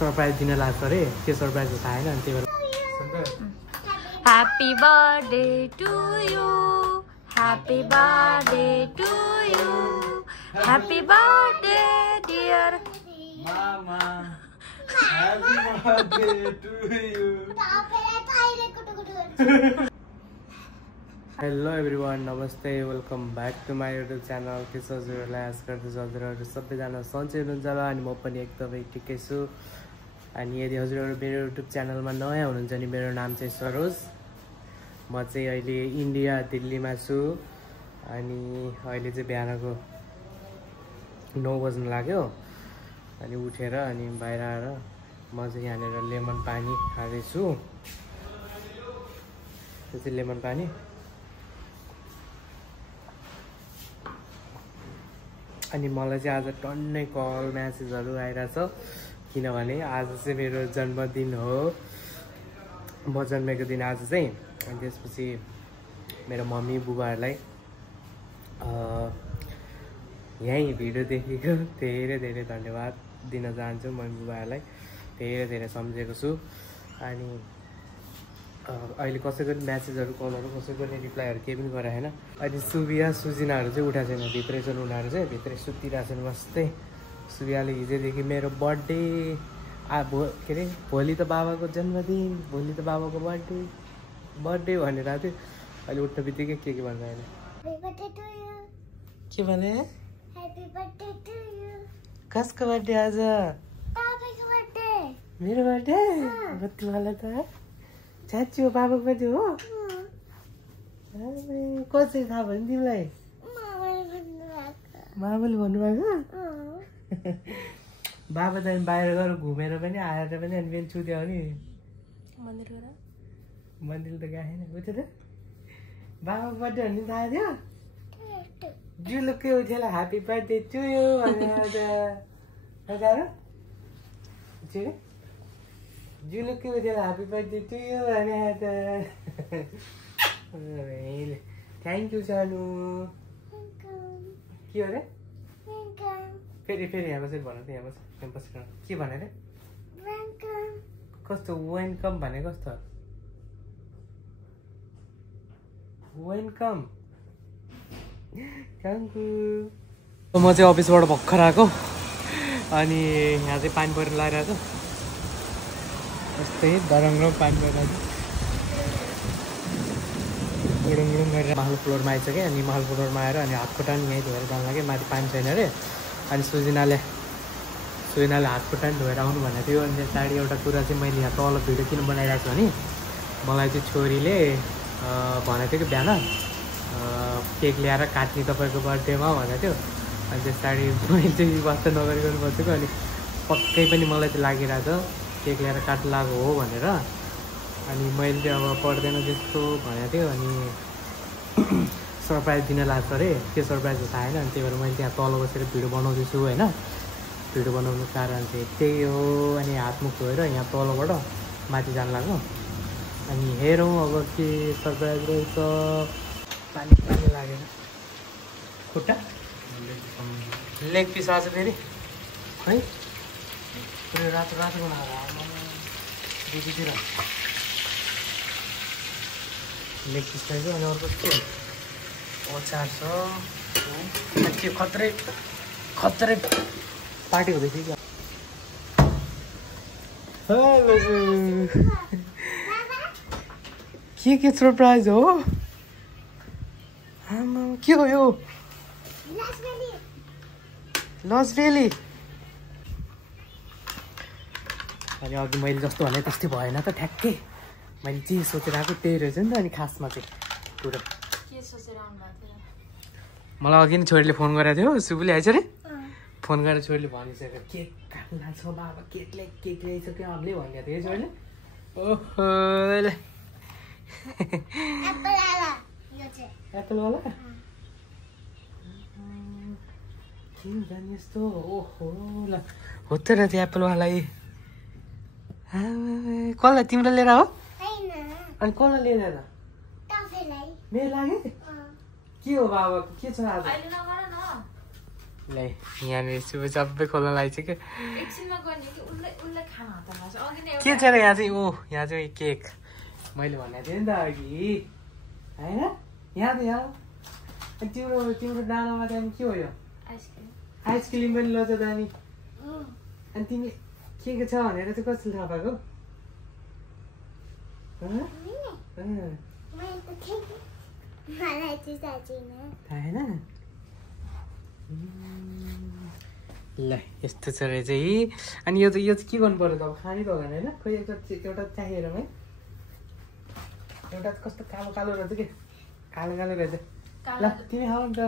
Surprise दिन लाग्छ अरे के सरप्राइज थाहा छैन अनि त्यही भएर Happy birthday to you. Happy birthday to you. Happy birthday dear Mama. Happy birthday to you. Hello everyone, namaste, welcome back to my YouTube channel. के छ हजुरहरुलाई आशा गर्छु हजुरहरु सबैजना सन्चै हुनुहुन्छ होला अनि म पनि एकदमै ठिकै छु। अनि यदि हजुरहरु मेरो YouTube च्यानलमा नयाँ हुनुहुन्छ नि मेरो नाम चाहिँ सरोज। म चाहिँ अहिले इन्डिया दिल्लीमा छु अनि अहिले चाहिँ बिहानको 9 बज्न लाग्यो अनि उठेर अनि बाहिर आएर म चाहिँ यहाँनेर लेमन पानी खाँदै छु। यो चाहिँ लेमन पानी अनि मलाई चाहिँ आज टन्नै कल म्यासेजहरु आइराछ किनभने आज चाहिँ मेरो जन्मदिन हो। म जन्मेको दिन आज चाहिँ अनि त्यसपछि मेरो मम्मी बुबाहरुलाई यही भिडियो देखेको धेरै धेरै धन्यवाद दिन चाहन्छु। मम्मी बुबाहरुलाई धेरै धेरै सम्झेको छु अनि अहिले कसैको म्यासेजहरु कलहरु कसैको रिप्लाईहरु केही पनि गरे हैन। अनि सुबिया सुजिनाहरु चाहिँ उठा छैन, भित्रै छन् उनीहरु चाहिँ भित्रै सुतिरहेछन् मस्तै। सुबियाले हिजोदेखि मेरो बर्थडे के अरे भोलि त बाबाको जन्मदिन, भोलि त बाबाको बर्थडे भनेर थियो। अहिले उठ्न बित्तिकै के भन्छ अहिले के भने Happy birthday to you. कसको बर्थडे आज? बाबाको बर्थडे। मेरो बर्थडे? बत्ती वाला त चाची हो बाबाको बर्थडे हो? कसरी थाहा भयो तिमीलाई? मामाले भन्नुभएको? बाबा त बाहिर गएर घुमेर पनि आएर पनि अनि बेल छुट्यो नि मन्दिर त गएन बुझ्यो त। बाबाको बर्थडे भन्ने थाहा थियो? जुलुक्कै उठेर ह्याप्पी बर्थडे टु यु भनेर जुलुक्कै उठेर ह्याप्पी बर्थडे टु यु भने थ्याङ्क यू सानु। के अरे फेरि यहाँ बसेर भन त यहाँ बसेर के भने अरे कस्तो वेलकम भने कस्तो वेलकम थ्याङ्क यू। म चाहिँ अफिसबाट भर्खर आएको अनि यहाँ चाहिँ पानी परेर लागिरहेको छ जस्तै दरङरङ पानी परिरहेको गुडुङ गुडुङ गरेर महल फ्लोरमा आइसक्यो। अनि महल फ्लोरमा आएर अनि हातखुट्टा नि यहीँ धोएर जानु लाग्यो, माथि पानी छैन अरे। अनि सुजिनाले हातखुट्टा नि धोएर आउनु भनेको थियो। अनि त्यहाँदेखि एउटा कुरा चाहिँ मैले यहाँ तल भिडियो किन बनाइरहेको छु भने मलाई चाहिँ छोरीले भनेको थियो कि बिहान केक ल्याएर काट्ने तपाईँको बर्थडेमा भनेको थियो। अनि त्यहाँदेखि मैले चाहिँ वास्ता नगरिकन बसेको अनि पक्कै पनि मलाई चाहिँ लागिरहेको केक ल्याएर काट्नु लाग्यो हो भनेर। अनि मैले चाहिँ अब पर्दैन त्यस्तो भनेको थियो अनि सरप्राइज दिन लाग्छ अरे के सरप्राइज थाहा छैन अनि त्यही भएर मैले त्यहाँ तल बसेर भिडियो बनाउँदैछु होइन। भिडियो बनाउनु कारण चाहिँ त्यही हो। अनि हातमुख धोएर यहाँ तलबाट माथि जानु लाग्यो अनि हेरौँ अब के सरप्राइज रहेछ। पानी लागेर खुट्टा लेग पिस आज फेरि है रातो रातो बनाएर दुधीतिर लेग पिस रहेछ। अनि अर्को के अचार छ त्यो खत्रै पार्टी हुँदैछ क्या। के सरप्राइज हो? के हो यो? लस भेली। अनि अघि मैले जस्तो भने त्यस्तै भएन त ठ्याक्कै मैले जे सोचेर आएको त्यही रहेछ नि त। अनि खासमा चाहिँ कुरो मलाई अघि नि छोरीले फोन गरेको थियो, सुबुले आइछ अरे फोन गरेर छोरीले भनिसक्यो केक काट्नु लाग्छ बाबा, केक ल्याइसक्यो अघिले भनिदिएको थियो छोरीले। ओहो एप्पलवाला किन जाने यस्तो? ओहो ल हो त र त्यो एप्पलवाला कसलाई तिम्रो लिएर हो? अनि कसलाई लिएर मेरो लागि के हो बाबा के छ आज? यहाँनिर सबै खोल्न लागिसक्यो। के छ र यहाँ चाहिँ ओ यहाँ चाहिँ केक मैले भनेको थिएँ नि त अघि होइन यहाँ त यहाँ तिम्रो तिम्रो डाँडामा त्यहाँदेखि के हो यो आइसक्रिम पनि लज दामी अनि तिमी के छ भनेर चाहिँ कसले थाहा पाएको थाहा छैन ल यस्तो छ रहेछ है अनि यो चाहिँ के गर्नु पर्यो त अब खानै त होला होइन खोइ एउटा चाहिएर है एउटा कस्तो कालो कालो रहेछ के कालो कालो रहेछ ल तिमी खाऊ नि त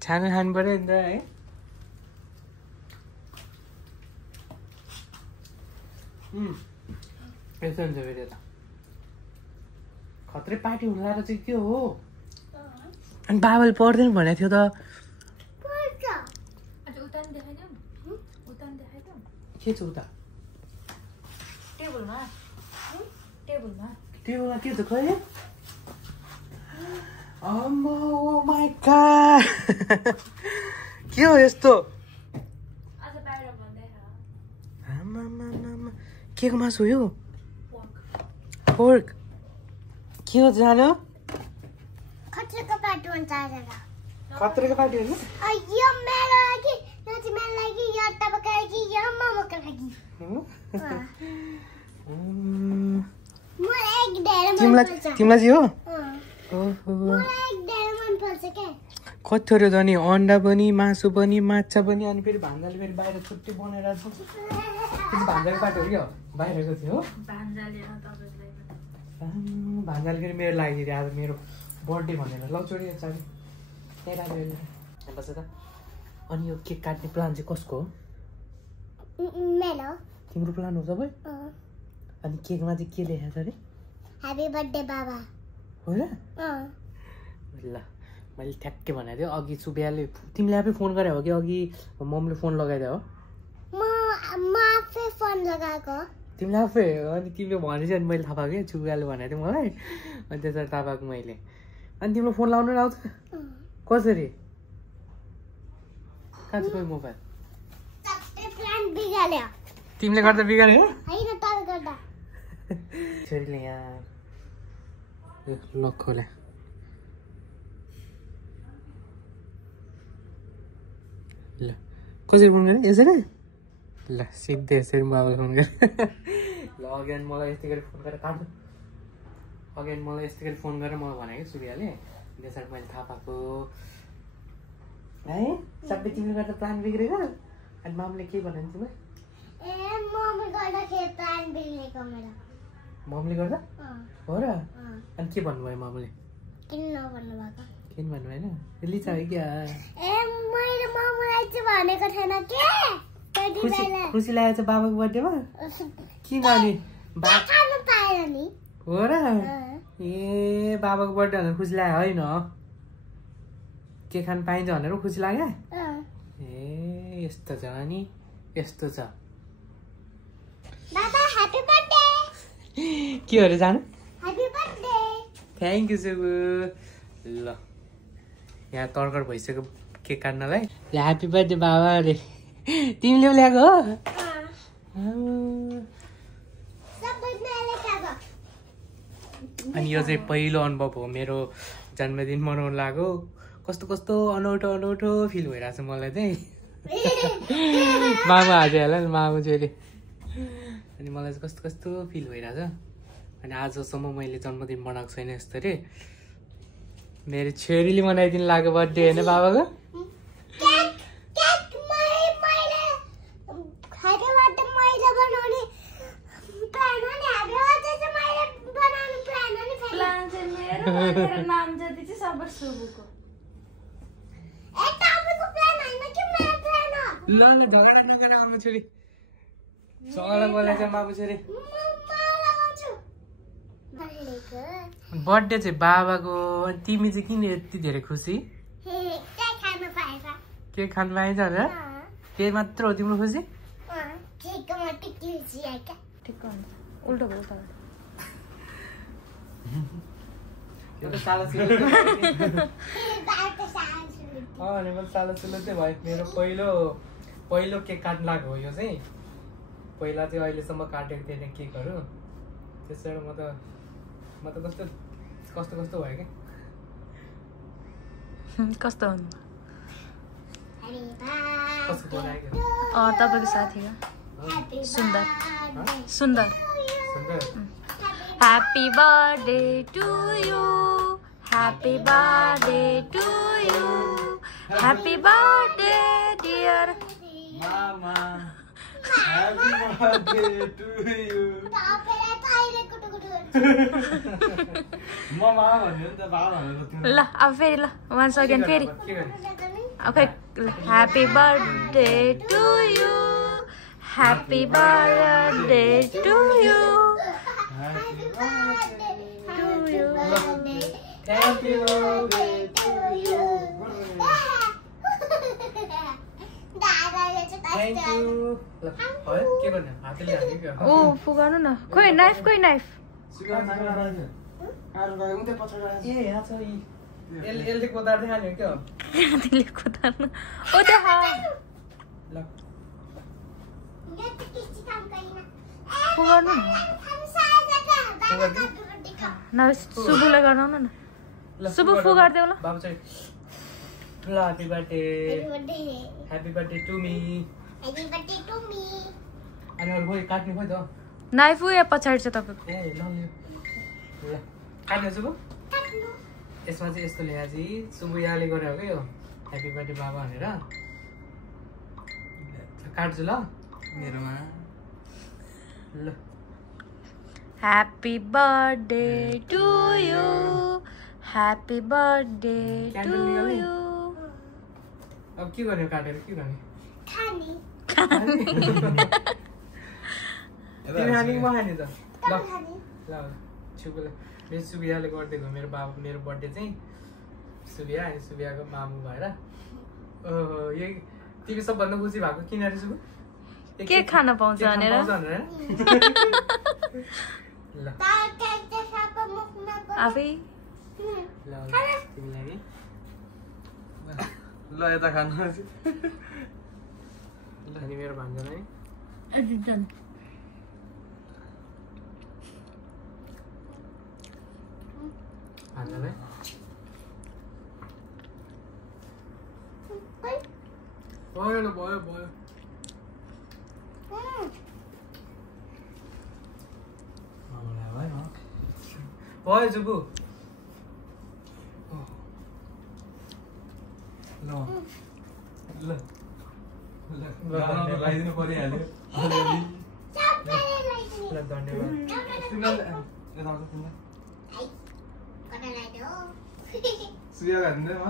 छानो खानु पर्यो नि त है यस्तो हुन्छ फेरि त खत्रै पार्टी हुनु लाएर चाहिँ के हो अनि बाबाले पढ्दैन भनेको थियो त के छ उता टेबलमा के छ खै अम्मा ओ माय गॉड के हो यस्तो के को मासु हो यो पोर्क के हो जानो खतरेको पार्टी हुन्छ आज खतरेको पार्टी होइन यो मेरो लागि यो चाहिँ मेरो लागि यो तपाईँको लागि यो मोमोको लागि मलाई एक धेरै तिमीलाई चाहिँ हो मलाई एक धेरै मन पर्छ के कति थोरै त नि अन्डा पनि मासु पनि माछा पनि अनि फेरि भान्जाले फेरि बाहिर छुट्टै बनाएर भान्जाको पार्टी हो क्या बाहिरको थियो भान्जाले फेरि मेरो लागि आज मेरो बर्थडे भनेर लौचोडी चाबी त्यही बस्छ त अनि यो केक काट्ने प्लान चाहिँ कसको हो मेरो तिम्रो प्लान हो सबै अनि केकमा चाहिँ के लेखेको छ अरे ह्यापी बर्थडे बाबा हो र ल मैले ठ्याक्कै भनेको थिएँ अघि सुबियाले तिमीले आफै फोन गरे हो कि अघि मम्मीले फोन लगाइदियो हो म आफै फोन लगाएको तिमीले आफै अनि तिमीले भनेपछि अनि मैले थाहा पाएको कि सुबियाले भनेको थियो मलाई अनि त्यसरी थाहा पाएको मैले अनि तिमीलाई फोन लाउनु आउँछ कसरी कहाँ छ कोही मोबाइल तिमीले गर्दा बिगाऱ्यो छोरीले यहाँ लक खोले ल कसरी फोन गरेँ यसरी ल सिधै यसरी बाबालाई फोन गरेँ ल अघि अनि मलाई यस्तै गरी फोन गरेर काट्छु अघि अनि मलाई यस्तै गरी फोन गरेर मलाई भने कि सूर्यले त्यसरी मैले थाहा पाएको है सबै तिमीले गर्दा प्लान बिग्रेको अनि मामले के भन्यो नि तिमीलाई मम्मीले गर्दा हो र अनि के भन्नुभयो मामले किन नभन्नुभएको किन भन्नु भएन लिन्छ है क्या मैले मामुलाई चाहिँ भनेको थिएन के खुसी लागेको छ बाबाको बर्थडेमा किन अनि खानु पाएन नि हो र ए बाबाको बर्थडे भनेर खुसी लाग्यो होइन के खानु पाइन्छ भनेर खुसी लाग्यो ए यस्तो छ अनि यस्तो छ बाबा ह्यापी बर्थडे के हो र जानु ह्यापी बर्थडे थ्याङ्क यू सुबु ल यहाँ तर्कर भइसक्यो केक काट्नलाई ल ह्याप्पी बर्थडे बाबा अरे तिमीले ल्याएको हो अनि यो चाहिँ पहिलो अनुभव हो मेरो जन्मदिन मनाउनु लाग्यो कस्तो कस्तो अनौठो अनौठो फिल भइरहेको छ मलाई चाहिँ मामा हाजे होला नि मामा चाहिँ अनि मलाई चाहिँ कस्तो कस्तो फिल भइरहेछ अनि आजसम्म मैले जन्मदिन मनाएको छैन यस्तो रे मेरो छोरीले मनाइदिनु लाग्यो बर्थडे होइन बाबाको नाम जति चाहिँ सबै सुबुको ल ल झगडा नगर आमा छोरी झगडा बोलाइछ बाबु छोरी बर्थडे चाहिँ बाबाको तिमी चाहिँ किन यति धेरै खुसी केक खानु पाइन्छ भनेर केक मात्र हो तिम्रो खुसी उल्टो भयो अनि मैले सालो चुलो चाहिँ भयो मेरो पहिलो केक काट्नु लाग्यो यो चाहिँ पहिला चाहिँ अहिलेसम्म काटेको थिएन केकहरू त्यसबाट म त कस्तो भयो क्या कस्तो हुनु कस्तो बनाएको तपाईँको साथीको सुन्दर सुन्दर happy birthday to you happy birthday to you happy birthday dear मामा ह्याप्पी बर्थडे टु यु ममा भन्यो नि त बा भनेर ल अब फेरि ल वान्स अगेन फेरि okay happy birthday to you happy birthday to you Happy birthday to you. Thank you. के गर्ने हातले हाल्यो क्या ओ फुगाउनु न खोइ नाइफ ए यहाँ छ यसले कोदार्दै खाने क्या हातले खोतार्नु ओ त्यहाँ ल फुगाउनु न सुबुलाई गराउनु न सुबु फुगार्देऊ ल बाबु चाहिँ ल ह्यापी बर्थडे टु मी अनि अरू खोइ काट्ने खोइ त नाइफ या पछाडि छ तपाईँको ए ल ल काट्ने सुबु यसमा चाहिँ यस्तो ल्याए चाहिँ सुबु यहाँले गरेर हो क्या यो ह्यापी बर्थडे बाबा भनेर काट्छु ल मेरोमा ल happy birthday to you happy birthday to you अब के गर्ने काटेर के गर्ने तिमी खाने कि म खाने त ल ल सुबुलाई मेरो सुबियाले गरिदिएको मेरो बर्थडे चाहिँ सुबिया अनि सुबियाको मामु भएर ओहो यही तिमी सबभन्दा खुसी भएको किन रे सुबु के खान पाउँछ भनेर ल आफै ल तिमीलाई नि ल यता खानु अनि मेरो भान्जालाई भान्जालाई भयो ल भयो भयो जुबु ल ल लगाइदिनु परिहाल्यो ल धन्यवाद सुया हाल्दैन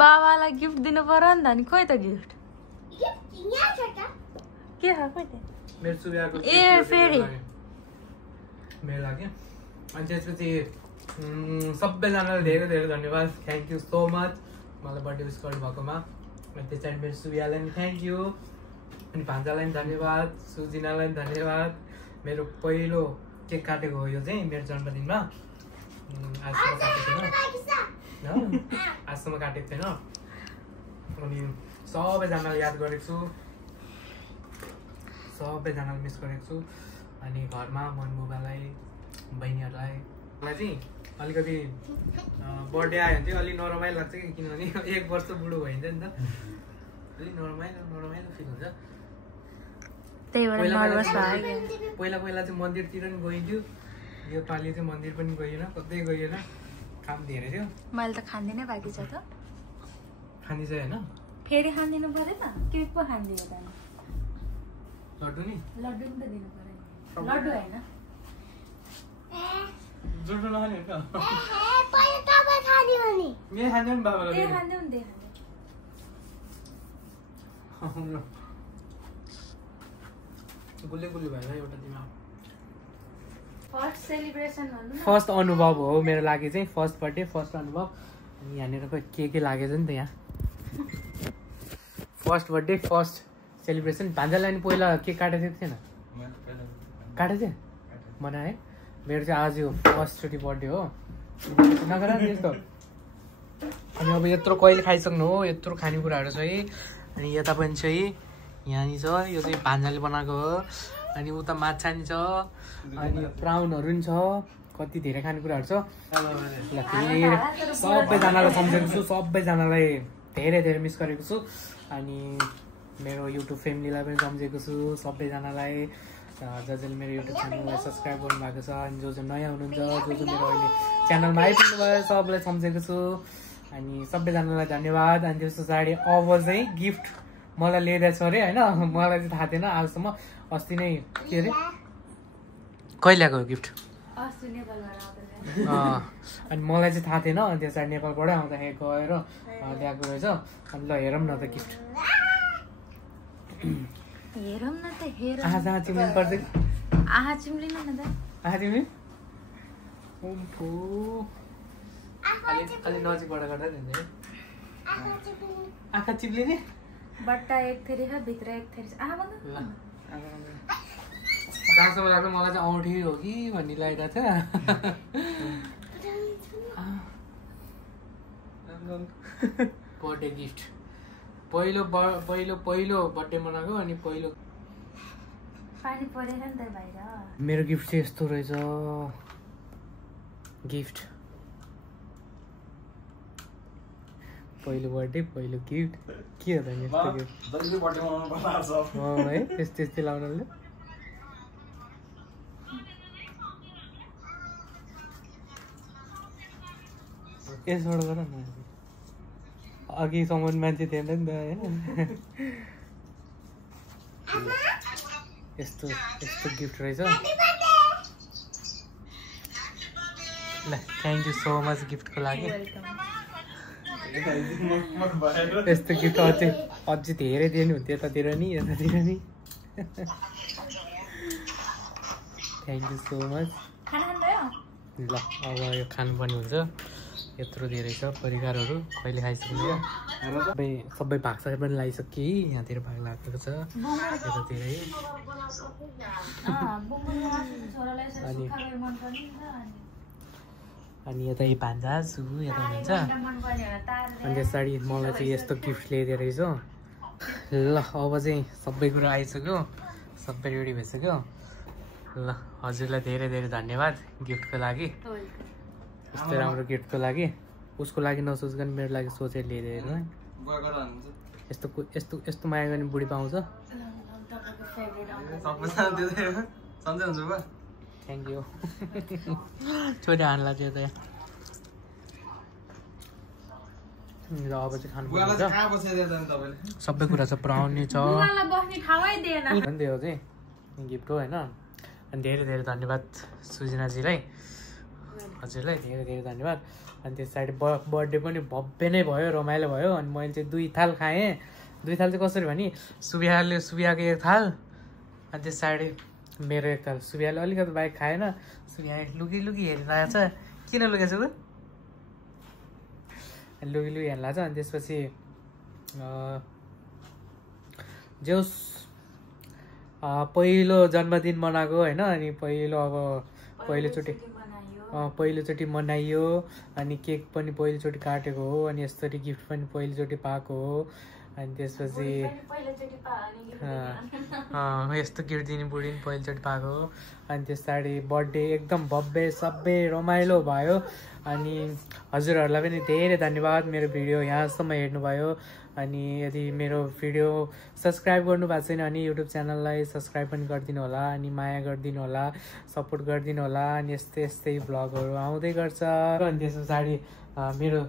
बाबालाई गिफ्ट दिनु पर्यो नि त नि खोइ त गिफ्ट के खा खोइ त मेरो सुबियाको ए फेरि मेरो लाग्यो अनि त्यसपछि सबैजनालाई धेरै धेरै धन्यवाद थ्याङ्क यू सो मच मलाई बर्थडे विस गर्नुभएकोमा अनि त्यसरी मेरो सुबियालाई पनि थ्याङ्क यू अनि भान्जालाई पनि धन्यवाद सुजिनालाई पनि धन्यवाद मेरो पहिलो केक काटेको हो यो चाहिँ मेरो जन्मदिनमा आजसम्म काटेको थिएन आजसम्म काटेको थिएन अनि सबैजनालाई याद गरेको छु सबैजनालाई मिस गरेको छु अनि घरमा मन बुबालाई बहिनीहरूलाई चाहिँ अलिकति बर्थडे आयो भने चाहिँ अलिक नरमाइलो लाग्छ कि किनभने 1 वर्ष बुढो भइन्छ नि त अलिक नरमाइलो फिल हुन्छ पहिला चाहिँ मन्दिरतिर पनि गइन्थ्यो यो पालि चाहिँ मन्दिर पनि गइएन कतै गइएन काम धेरै थियो मैले त खाँदिनै बाँकी छ त खाने चाहिँ होइन फेरि खाँदिनु पर्यो त केक पो खाँदिनु त लड्डु नि लड्डु पनि त दिनु पर्यो लड्डु होइन जुटो नखाने हो मेरो खान्छ नि बाबालाई गुल्ले भएर एउटा दिमा फर्स्ट अनुभव हो मेरो लागि चाहिँ फर्स्ट बर्थडे फर्स्ट अनुभव अनि यहाँनिर के लागेछ नि त यहाँ फर्स्ट बर्थडे फर्स्ट सेलिब्रेसन भान्जालाई नि पहिला केक काटेको थिएन काटेको थिएँ बनाएँ मेरो चाहिँ आज यो फर्स्टचोटि बर्थडे हो नगर त्यस्तो। अनि अब यत्रो कहिले खाइसक्नु हो, यत्रो खानेकुराहरू छ है। अनि यता पनि छ है, यहाँनिर छ, यो चाहिँ भान्जाले बनाएको हो। अनि उता माछा नि छ, अनि प्राउनहरू नि छ, कति धेरै खानेकुराहरू छ। सबैजनालाई सम्झेको छु, सबैजनालाई धेरै धेरै मिस गरेको छु। अनि मेरो युट्युब फ्यामिलीलाई पनि सम्झेको छु, सबैजनालाई जसले मेरो युट्युब च्यानललाई सब्सक्राइब गर्नुभएको छ। अनि जो नयाँ हुनुहुन्छ, जो मेरो अहिले च्यानलमा आइपुग्नु भयो, सबलाई सम्झेको छु। अनि सबैजनालाई धन्यवाद। अनि त्यस पछाडि अब चाहिँ गिफ्ट मलाई ल्याइदिएको छ अरे होइन, मलाई चाहिँ थाहा थिएन आजसम्म। अस्ति नै के अरे कहिले ल्याएको गिफ्ट, अनि मलाई चाहिँ थाहा थिएन। अनि त्यस पछाडि नेपालबाटै आउँदाखेरि गएर ल्याएको रहेछ। अनि ल हेरौँ न त गिफ्ट। हेरौँ न त, हेरौँ। आहा चिम्लिनु पर्छ, आहा चिम्लिनु न त। आहा चिम्लिनु अलि नजिकबाट गर्दा नि आँखा चिप्लिने। बट्टा एक थरी छ, भित्र एक थरी छ। आहा भन्नु ल जहाँसम्म लाग्छ मलाई चाहिँ औँठी हो कि भन्ने लागिरहेको थियो। बर्थडे गिफ्ट, पहिलो बर्थडे मनाएको। अनि पहिलो पानी परेन नि त बाहिर। मेरो गिफ्ट चाहिँ यस्तो रहेछ। गिफ्ट पहिलो बर्थडे, पहिलो गिफ्ट के हो त यस्तो गिफ्ट है, यस्तै यस्तै लाउनाले। यसबाट गर न, अघिसम्म मान्छे थिएन नि त होइन। यस्तो यस्तो गिफ्ट रहेछ। ल थ्याङ्क यू सो मच गिफ्टको लागि। यस्तो गिफ्ट अझै धेरै दिनु हुन्थ्यो, यतातिर नि यतातिर नि। Thank you so much. ल अब यो खानुपर्ने हुन्छ, यत्रो धेरै छ परिकारहरू, कहिले खाइसक्नु। सबै भागसाग पनि लगाइसके, यहाँतिर भाग लागेको छ यतातिरै। अनि यता यी भान्जा सुगु यता हुनुहुन्छ। अनि त्यस पछाडि मलाई चाहिँ यस्तो गिफ्ट ल्याइदिएको रहेछ। ल अब चाहिँ सबै कुरा आइसक्यो, सबै रेडी भइसक्यो। ल हजुरलाई धेरै धेरै धन्यवाद गिफ्टको लागि, यस्तो राम्रो गिफ्टको लागि। उसको लागि नसोचकन मेरो लागि सोचेर ल्याइदिएर यस्तो यस्तो यस्तो माया गर्ने बुढी पाउँछ। Thank you. छोरी हान्ला त्यो त। ल अब चाहिँ खानु सबै कुरा छ, प्राउनी छ, दियो चाहिँ गिफ्ट हो होइन। अनि धेरै धेरै धन्यवाद सुजिनाजीलाई, हजुरलाई धेरै धेरै धन्यवाद। अनि त्यस पछाडि बर्थडे पनि भव्य नै भयो, रमाइलो भयो। अनि मैले चाहिँ 2 थाल खाएँ। 2 थाल चाहिँ कसरी भने, सुबियाको 1 थाल, अनि त्यस पछाडि मेरो 1 थाल। सुबियाले अलिकति बाइक खाएन, सुबिया लुकी हेरिरहेको छ। किन लुकेको छु लुकी हेर्ला छ। अनि त्यसपछि जेउस पहिलो जन्मदिन मनाएको होइन। अनि पहिलोचोटि मनाइयो। अनि केक पनि पहिलोचोटि काटेको हो। अनि यसरी गिफ्ट पनि पहिलोचोटि पाएको हो। अनि त्यसपछि यस्तो गिफ्ट दिने बुढी पनि पहिलोचोटि पाएको हो। अनि त्यस पछाडि बर्थडे एकदम भव्य सबै रमाइलो भयो। अनि हजुरहरूलाई पनि धेरै धन्यवाद मेरो भिडियो यहाँसम्म हेर्नुभयो। अनि यदि मेरो भिडियो सब्सक्राइब गर्नुभएको छैन भने युट्युब च्यानललाई सब्सक्राइब पनि गरिदिनु होला। अनि माया गरिदिनु होला, सपोर्ट गरिदिनु होला। अनि यस्तै भ्लगहरू आउँदै गर्छ। अनि त्यस पछाडि मेरो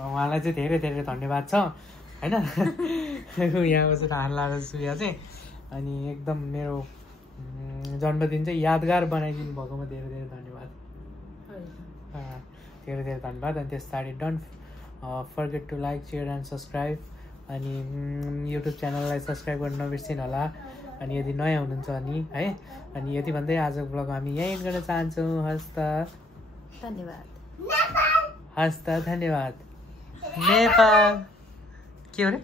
उहाँलाई चाहिँ धेरै धेरै धन्यवाद छ होइन। यहाँ बसेर हान्ला सुया चाहिँ। अनि एकदम मेरो जन्मदिन चाहिँ यादगार बनाइदिनु भएकोमा धेरै धेरै धन्यवाद, धेरै धेरै धन्यवाद। अनि त्यस पछाडि don't forget to like, share and subscribe. अनि युट्युब च्यानललाई सब्सक्राइब गर्न नबिर्सिनु होला। अनि यदि नयाँ हुनुहुन्छ भने है। अनि यति भन्दै आजको ब्लग हामी यहीँ गर्न चाहन्छौँ। हस् त धन्यवाद। हस् त धन्यवाद। नेपाल के हो रे?